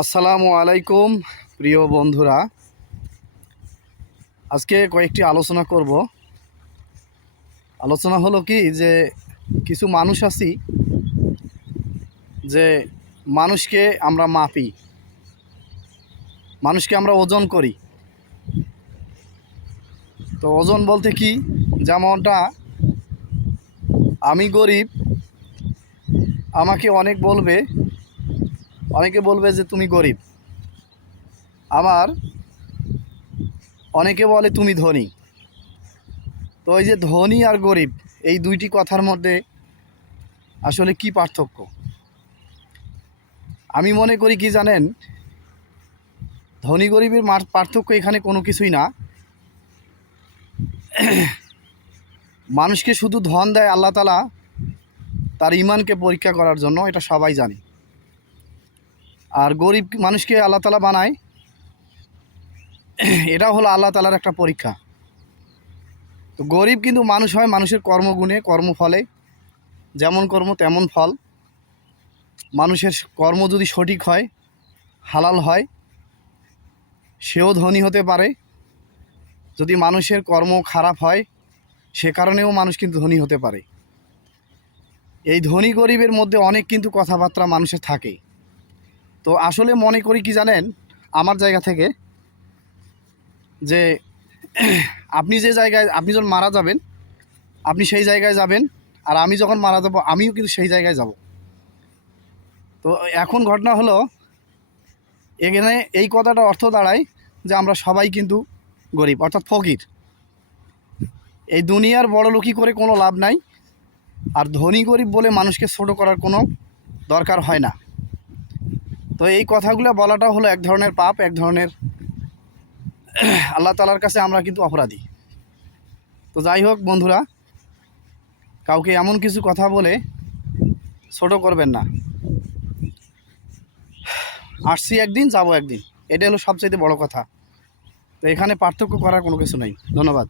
আসসালামু আলাইকুম প্রিয় বন্ধুরা, আজকে কয়েকটি আলোচনা করব। আলোচনা হলো কি যে কিছু মানুষ আছি যে মানুষকে আমরা মাপি, মানুষকে আমরা ওজন করি। তো ওজন বলতে কি, যেমনটা আমি গরিব, আমাকে অনেকে বলবে যে তুমি গরিব। অনেকে বলে তুমি ধনী। তো এই যে ধনী আর গরিব, এই দুইটি কথার মধ্যে আসলে কি পার্থক্য? আমি মনে করি কি জানেন, ধনী গরিবের পার্থক্য এখানে কোনো কিছুই না। মানুষকে শুধু ধন দেয় আল্লাহ তাআলা তার ঈমানকে পরীক্ষা করার জন্য, এটা সবাই জানে। আর গরিব মানুষকে আল্লাহ তাআলা বানায়, এটা হলো আল্লাহ তাআলার একটা পরীক্ষা। তো গরিব কিন্তু মানুষ হয় মানুষের কর্মগুণে, কর্মফলে, যেমন কর্ম তেমন ফল। মানুষের কর্ম যদি সঠিক হয়, হালাল হয়, সেও ধনী হতে পারে। যদি মানুষের কর্ম খারাপ হয়, সে কারণেও মানুষ কিন্তু ধনী হতে পারে। এই ধনী গরিবের মধ্যে অনেক কিন্তু কথাবার্তা মানুষের থাকে। তো আসলে মনে করি কি জানেন, আমার জায়গা থেকে, যে আপনি যখন মারা যাবেন, আপনি সেই জায়গায় যাবেন, আর আমি যখন মারা যাব আমিও কিন্তু সেই জায়গায় যাব। তো এখন ঘটনা হলো, এখানে এই কথাটা অর্থ দাঁড়ায় যে আমরা সবাই কিন্তু গরিব, অর্থাৎ ফকির। এই দুনিয়ার বড়লোকি করে কোনো লাভ নাই। আর ধনী গরিব বলে মানুষকে ছোট করার কোনো দরকার হয় না। তো এই কথাগুলো বলাটা হলো এক ধরনের পাপ, এক ধরনের আল্লাহ তাআলার কাছে আমরা কিন্তু অপরাধী। তো যাই হোক বন্ধুরা, কাউকে এমন কিছু কথা বলে ছোট করবেন না। আসছি একদিন, যাব একদিন, এটা হলো সবচাইতে বড় কথা। তো এখানে পার্থক্য করার কোনো কিছু নেই। ধন্যবাদ।